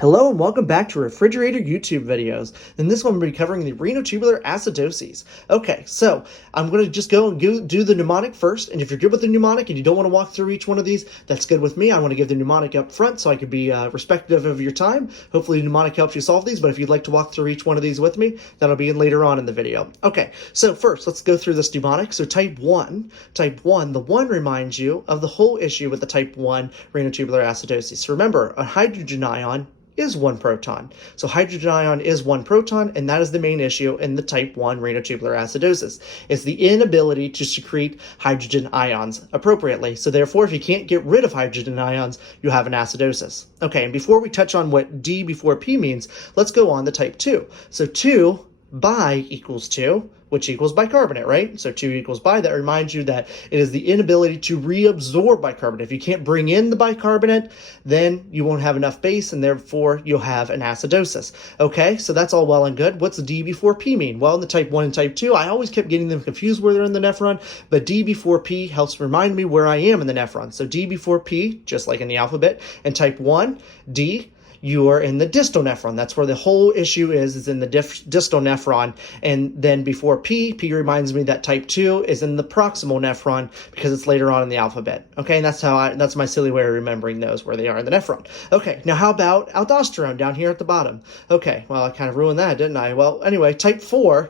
Hello and welcome back to Refrigerator YouTube videos. In this one, we'll be covering the renal tubular acidoses. Okay, so I'm going to just go and do the mnemonic first, and if you're good with the mnemonic and you don't want to walk through each one of these, that's good with me. I want to give the mnemonic up front so I can be respectful of your time. Hopefully the mnemonic helps you solve these, but if you'd like to walk through each one of these with me, that'll be later on in the video. Okay, so first, let's go through this mnemonic. So type 1, the 1 reminds you of the whole issue with the type 1 renal tubular acidosis. So remember, a hydrogen ion is one proton. So hydrogen ion is one proton, and that is the main issue in the type 1 renal tubular acidosis. It's the inability to secrete hydrogen ions appropriately. So therefore, if you can't get rid of hydrogen ions, you have an acidosis. Okay, and before we touch on what D before P means, let's go on to type 2. So 2 bi equals 2, which equals bicarbonate, right? So 2 equals bi. That reminds you that it is the inability to reabsorb bicarbonate. If you can't bring in the bicarbonate, then you won't have enough base, and therefore you'll have an acidosis. Okay, so that's all well and good. What's D before P mean? Well, in the type 1 and type 2, I always kept getting them confused where they're in the nephron, but D before P helps remind me where I am in the nephron. So D before P, just like in the alphabet. In type 1, D, you are in the distal nephron. That's where the whole issue is in the distal nephron. And then before P reminds me that type 2 is in the proximal nephron because it's later on in the alphabet. Okay, and that's my silly way of remembering those, where they are in the nephron. Okay, now how about aldosterone down here at the bottom? Okay, well, I kind of ruined that, didn't I? Well, anyway, type 4,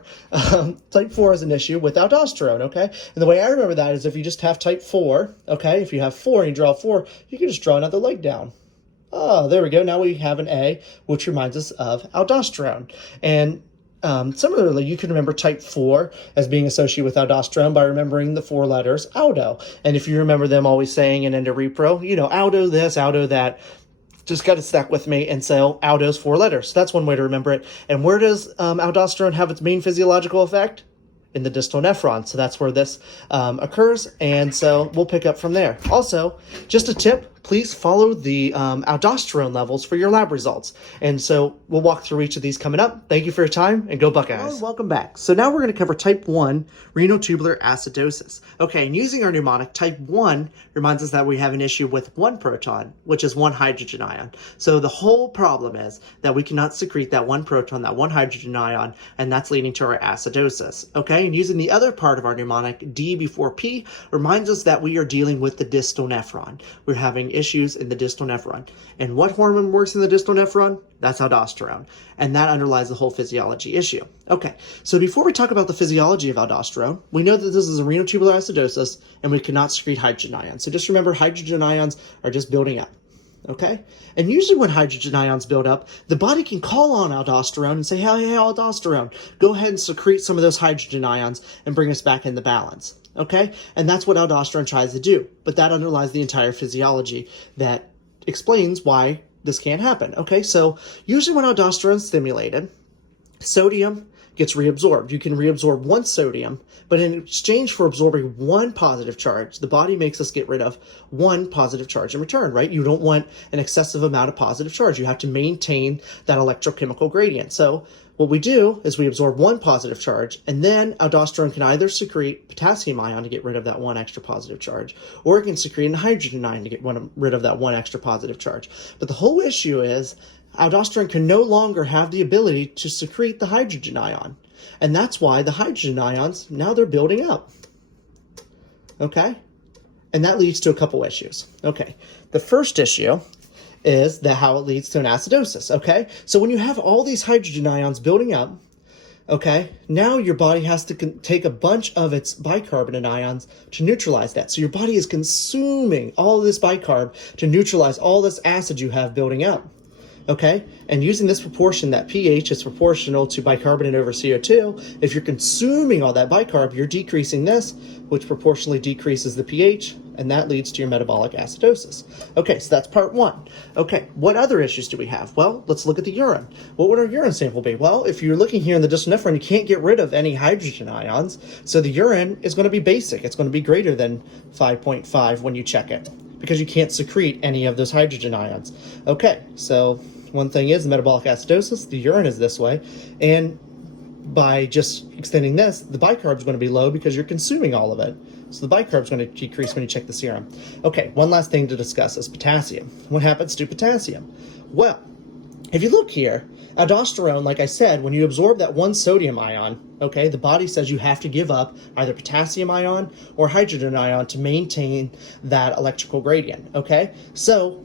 type 4 is an issue with aldosterone, okay? And the way I remember that is if you just have type 4, okay, if you have 4 and you draw 4, you can just draw another leg down. Oh, there we go. Now we have an A, which reminds us of aldosterone. And similarly, you can remember type 4 as being associated with aldosterone by remembering the 4 letters aldo. And if you remember them always saying in endoRepro, you know, aldo this, aldo that, just got it stuck with me. And so aldo's 4 letters. So that's one way to remember it. And where does aldosterone have its main physiological effect? In the distal nephron. So that's where this occurs. And so we'll pick up from there. Also, just a tip, please follow the aldosterone levels for your lab results. And so we'll walk through each of these coming up. Thank you for your time, and go Buckeyes. Hello, welcome back. So now we're going to cover type 1 renal tubular acidosis. Okay, and using our mnemonic, type 1 reminds us that we have an issue with one proton, which is one hydrogen ion. So the whole problem is that we cannot secrete that one proton, that one hydrogen ion, and that's leading to our acidosis. Okay, and using the other part of our mnemonic, D before P, reminds us that we are dealing with the distal nephron. We're having issues in the distal nephron. And what hormone works in the distal nephron? That's aldosterone. And that underlies the whole physiology issue. Okay, so before we talk about the physiology of aldosterone, we know that this is a renal tubular acidosis and we cannot secrete hydrogen ions. So just remember, hydrogen ions are just building up. Okay? And usually when hydrogen ions build up, the body can call on aldosterone and say, hey, aldosterone, go ahead and secrete some of those hydrogen ions and bring us back into balance. Okay? And that's what aldosterone tries to do. But that underlies the entire physiology that explains why this can't happen. Okay? So usually when aldosterone is stimulated, sodium gets reabsorbed. You can reabsorb one sodium, but in exchange for absorbing one positive charge, the body makes us get rid of one positive charge in return, right? You don't want an excessive amount of positive charge. You have to maintain that electrochemical gradient. So what we do is we absorb one positive charge, and then aldosterone can either secrete potassium ion to get rid of that one extra positive charge, or it can secrete a hydrogen ion to get rid of that one extra positive charge. But the whole issue is aldosterone can no longer have the ability to secrete the hydrogen ion. And that's why the hydrogen ions, now they're building up. Okay? And that leads to a couple issues. Okay. The first issue is that how it leads to an acidosis. Okay? So when you have all these hydrogen ions building up, okay, now your body has to take a bunch of its bicarbonate ions to neutralize that. So your body is consuming all this bicarb to neutralize all this acid you have building up. Okay, and using this proportion, that pH is proportional to bicarbonate over CO2. If you're consuming all that bicarb, you're decreasing this, which proportionally decreases the pH, and that leads to your metabolic acidosis. Okay, so that's part 1. Okay, what other issues do we have? Well, let's look at the urine. What would our urine sample be? Well, if you're looking here in the distal nephron, you can't get rid of any hydrogen ions, so the urine is going to be basic. It's going to be greater than 5.5 when you check it, because you can't secrete any of those hydrogen ions. Okay, so one thing is the metabolic acidosis, the urine is this way, and by just extending this, the bicarb is going to be low because you're consuming all of it. So the bicarb is going to decrease when you check the serum. Okay, one last thing to discuss is potassium. What happens to potassium? Well, If you look here, aldosterone, like I said, when you absorb that one sodium ion, okay, the body says you have to give up either potassium ion or hydrogen ion to maintain that electrical gradient, okay? So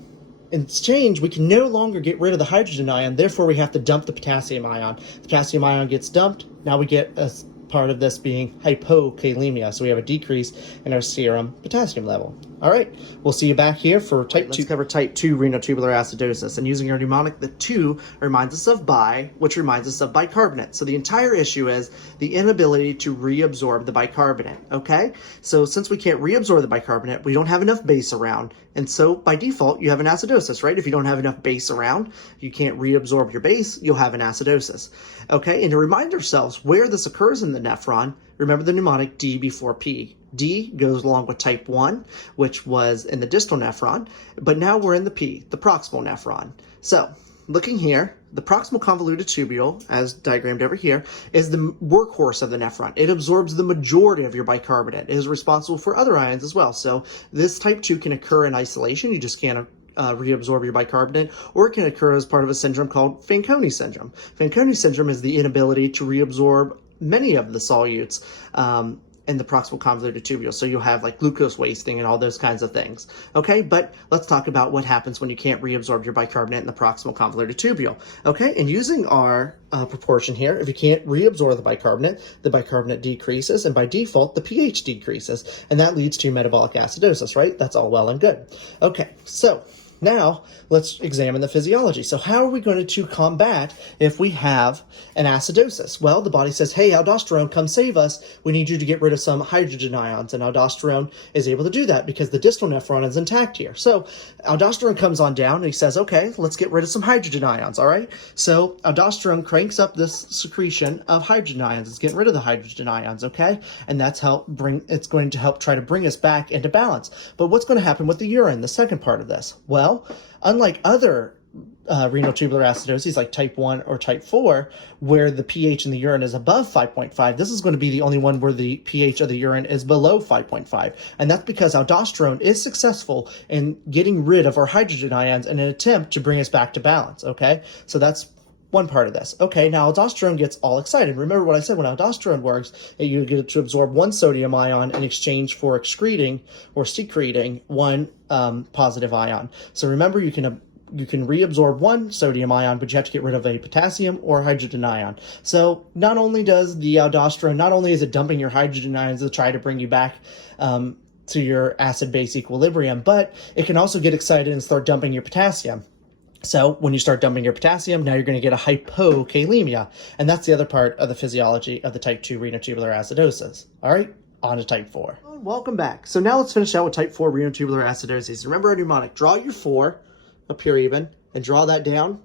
in exchange, we can no longer get rid of the hydrogen ion, therefore we have to dump the potassium ion. The potassium ion gets dumped, now we get a part of this being hypokalemia, so we have a decrease in our serum potassium level. All right, we'll see you back here for type 2. Let's cover type 2 renal tubular acidosis. And using our mnemonic, the 2 reminds us of bi, which reminds us of bicarbonate. So the entire issue is the inability to reabsorb the bicarbonate, okay? So since we can't reabsorb the bicarbonate, we don't have enough base around. And so by default, you have an acidosis, right? If you don't have enough base around, you can't reabsorb your base, you'll have an acidosis. Okay, and to remind ourselves where this occurs in the nephron, remember the mnemonic D before P. D goes along with type 1, which was in the distal nephron, but now we're in the P, the proximal nephron. So, looking here, the proximal convoluted tubule, as diagrammed over here, is the workhorse of the nephron. It absorbs the majority of your bicarbonate. It is responsible for other ions as well. So this type 2 can occur in isolation. You just can't reabsorb your bicarbonate, or it can occur as part of a syndrome called Fanconi syndrome. Fanconi syndrome is the inability to reabsorb many of the solutes in the proximal convoluted tubule. So you'll have like glucose wasting and all those kinds of things. Okay, but let's talk about what happens when you can't reabsorb your bicarbonate in the proximal convoluted tubule. Okay, and using our proportion here, if you can't reabsorb the bicarbonate decreases, and by default, the pH decreases, and that leads to metabolic acidosis, right? That's all well and good. Okay, so now, let's examine the physiology. So how are we going to combat if we have an acidosis? Well, the body says, hey, aldosterone, come save us. We need you to get rid of some hydrogen ions. And aldosterone is able to do that because the distal nephron is intact here. So aldosterone comes on down and he says, okay, let's get rid of some hydrogen ions, all right? So aldosterone cranks up this secretion of hydrogen ions. It's getting rid of the hydrogen ions, okay? And it's going to help try to bring us back into balance. But what's going to happen with the urine, the second part of this? Well, unlike other renal tubular acidoses like type 1 or type 4, where the pH in the urine is above 5.5, this is going to be the only one where the pH of the urine is below 5.5. And that's because aldosterone is successful in getting rid of our hydrogen ions in an attempt to bring us back to balance, okay? So that's one part of this. Okay, now aldosterone gets all excited. Remember what I said, when aldosterone works, you get to absorb one sodium ion in exchange for excreting or secreting one positive ion. So remember, you can reabsorb one sodium ion, but you have to get rid of a potassium or hydrogen ion. So not only does the aldosterone, not only is it dumping your hydrogen ions to try to bring you back to your acid-base equilibrium, but it can also get excited and start dumping your potassium. So when you start dumping your potassium, now you're going to get a hypokalemia. And that's the other part of the physiology of the type 2 renal tubular acidosis. All right, on to type 4. Welcome back. So now let's finish out with type 4 renal tubular acidosis. Remember our mnemonic, draw your 4 up here even, and draw that down,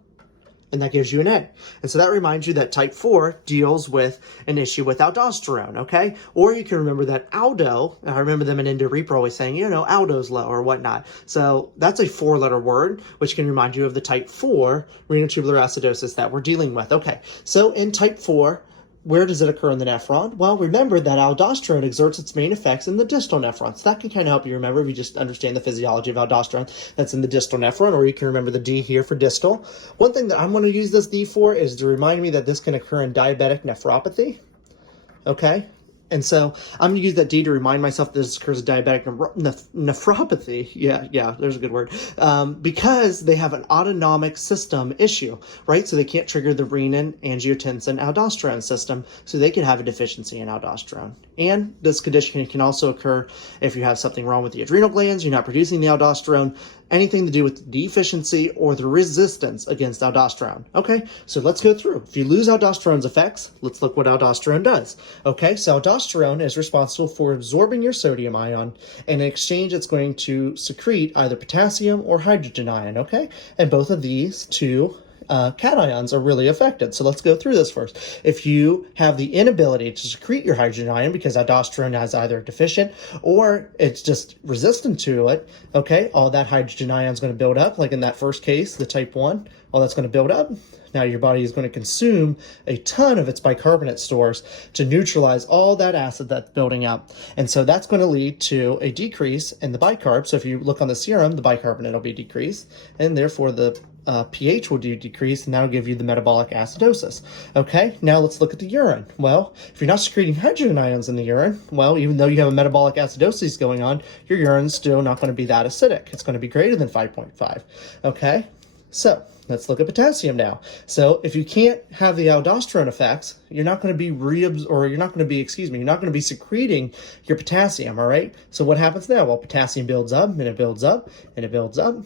and that gives you an N. And so that reminds you that type 4 deals with an issue with aldosterone, okay? Or you can remember that aldo, I remember them in Indo-Repro always saying, you know, aldo's low or whatnot. So that's a 4-letter word, which can remind you of the type 4 renal tubular acidosis that we're dealing with. Okay, so in type 4, where does it occur in the nephron? Well, remember that aldosterone exerts its main effects in the distal nephron. So that can kind of help you remember if you just understand the physiology of aldosterone that's in the distal nephron, or you can remember the D here for distal. One thing that I'm going to use this D for is to remind me that this can occur in diabetic nephropathy. Okay? And so I'm going to use that D to remind myself that this occurs in diabetic nephropathy. Yeah, there's a good word. Because they have an autonomic system issue, right? So they can't trigger the renin, angiotensin, aldosterone system, so they can have a deficiency in aldosterone. And this condition can also occur if you have something wrong with the adrenal glands, you're not producing the aldosterone, anything to do with the deficiency or the resistance against aldosterone. Okay, so let's go through. If you lose aldosterone's effects, let's look what aldosterone does. Okay, so aldosterone is responsible for absorbing your sodium ion, and in exchange it's going to secrete either potassium or hydrogen ion, okay? And both of these two cations are really affected. So let's go through this first. If you have the inability to secrete your hydrogen ion because aldosterone is either deficient or it's just resistant to it, okay, all that hydrogen ion is going to build up, like in that first case, the type 1, all that's going to build up. Now your body is going to consume a ton of its bicarbonate stores to neutralize all that acid that's building up. And so that's going to lead to a decrease in the bicarb. So if you look on the serum, the bicarbonate will be decreased, and therefore the pH will decrease, and that'll give you the metabolic acidosis. Okay, now let's look at the urine. Well, if you're not secreting hydrogen ions in the urine, well, even though you have a metabolic acidosis going on, your urine's still not going to be that acidic. It's going to be greater than 5.5. Okay, so let's look at potassium now. So if you can't have the aldosterone effects, you're not going to be you're not going to be secreting your potassium, all right? So what happens now? Well, potassium builds up, and it builds up, and it builds up.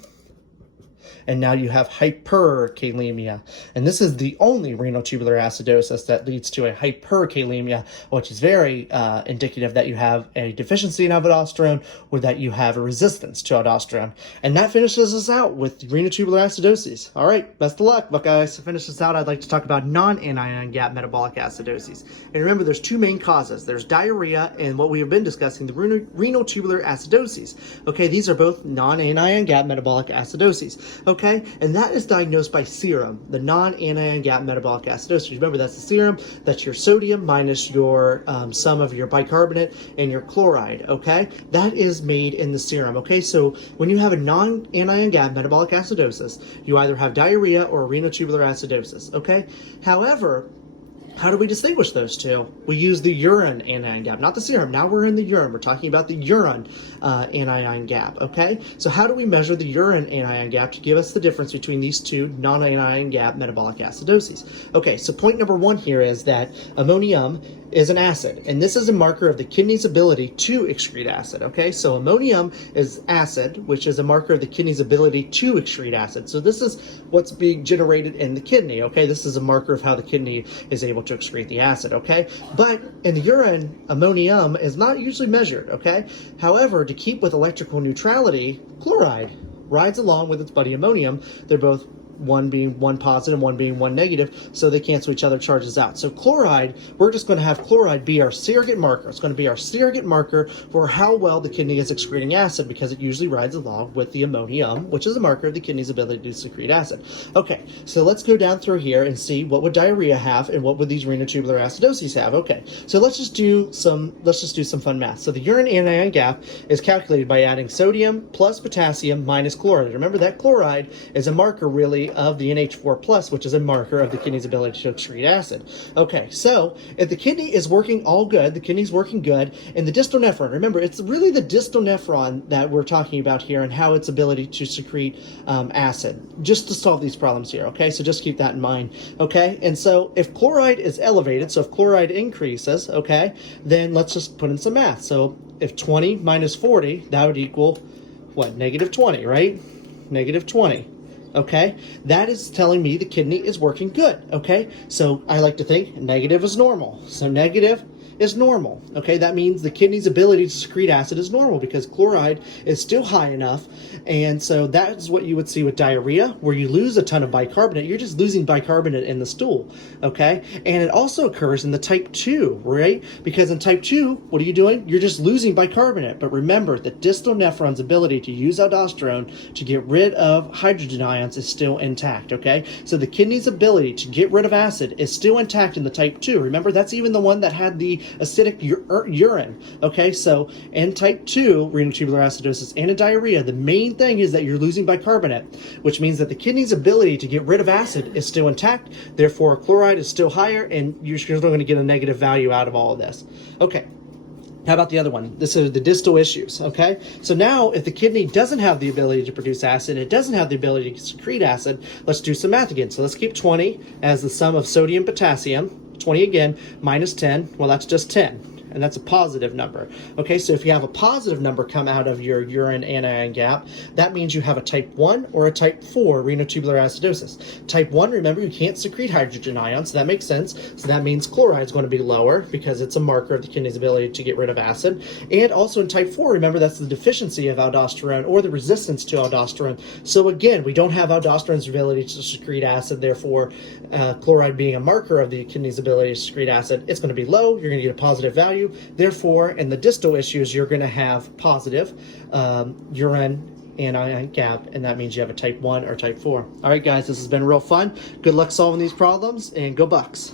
And now you have hyperkalemia. And this is the only renal tubular acidosis that leads to a hyperkalemia, which is very indicative that you have a deficiency in aldosterone or that you have a resistance to aldosterone. And that finishes us out with renal tubular acidosis. All right, best of luck, Buckeyes. To finish this out, I'd like to talk about non-anion gap metabolic acidosis. And remember, there's two main causes. There's diarrhea and what we have been discussing, the renal tubular acidosis. Okay, these are both non-anion gap metabolic acidoses. Okay, and that is diagnosed by serum, the non-anion gap metabolic acidosis. Remember, that's the serum, that's your sodium minus your sum of your bicarbonate and your chloride, okay? That is made in the serum, okay? So when you have a non-anion gap metabolic acidosis, you either have diarrhea or renal tubular acidosis, okay? However, how do we distinguish those two? We use the urine anion gap, not the serum. Now we're in the urine. We're talking about the urine anion gap, okay? So how do we measure the urine anion gap to give us the difference between these two non-anion gap metabolic acidoses? Okay, so point number one here is that ammonium is an acid, and this is a marker of the kidney's ability to excrete acid, okay? So ammonium is acid, which is a marker of the kidney's ability to excrete acid. So this is what's being generated in the kidney, okay? This is a marker of how the kidney is able to excrete the acid, okay? But in the urine, ammonium is not usually measured, okay? However, to keep with electrical neutrality, chloride rides along with its buddy ammonium. They're both one being one positive, one being one negative, so they cancel each other charges out. So chloride, we're just going to have chloride be our surrogate marker. It's going to be our surrogate marker for how well the kidney is excreting acid, because it usually rides along with the ammonium, which is a marker of the kidney's ability to secrete acid. Okay, so let's go down through here and see what would diarrhea have and what would these renal tubular acidoses have. Okay, so let's just do some fun math. So the urine anion gap is calculated by adding sodium plus potassium minus chloride. Remember, that chloride is a marker really of the NH4+, which is a marker of the kidney's ability to excrete acid. Okay, so if the kidney is working all good, the kidney's working good, and the distal nephron, remember, it's really the distal nephron that we're talking about here and how its ability to secrete acid, just to solve these problems here, okay? So just keep that in mind, okay? And so if chloride is elevated, so if chloride increases, okay, then let's just put in some math. So if 20 minus 40, that would equal, what, negative 20, right? Negative 20. Okay, that is telling me the kidney is working good, okay? So I like to think negative is normal. So negative is normal, okay? That means the kidney's ability to secrete acid is normal because chloride is still high enough. And so that is what you would see with diarrhea, where you lose a ton of bicarbonate. You're just losing bicarbonate in the stool, okay? And it also occurs in the type 2, right? Because in type 2, what are you doing? You're just losing bicarbonate. But remember, the distal nephron's ability to use aldosterone to get rid of hydrogen ions is still intact, okay? So the kidney's ability to get rid of acid is still intact in the type 2. Remember, that's even the one that had the acidic urine, okay? So in type 2 renal tubular acidosis and in diarrhea, the main thing is that you're losing bicarbonate, which means that the kidney's ability to get rid of acid is still intact. Therefore, chloride is still higher, and you're still going to get a negative value out of all of this. Okay. How about the other one? This is the distal issues, okay? So now, if the kidney doesn't have the ability to produce acid, it doesn't have the ability to secrete acid, let's do some math again. So let's keep 20 as the sum of sodium, potassium. 20 again, minus 10, well, that's just 10. And that's a positive number. Okay, so if you have a positive number come out of your urine anion gap, that means you have a type 1 or a type 4 renal tubular acidosis. Type 1, remember, you can't secrete hydrogen ions, so that makes sense. So that means chloride is going to be lower because it's a marker of the kidney's ability to get rid of acid. And also in type 4, remember, that's the deficiency of aldosterone or the resistance to aldosterone. So again, we don't have aldosterone's ability to secrete acid, therefore chloride being a marker of the kidney's ability to secrete acid, it's going to be low, you're going to get a positive value. Therefore, in the distal issues, you're going to have positive urine anion gap, and that means you have a type 1 or type 4. All right, guys, this has been real fun. Good luck solving these problems, and go Bucks.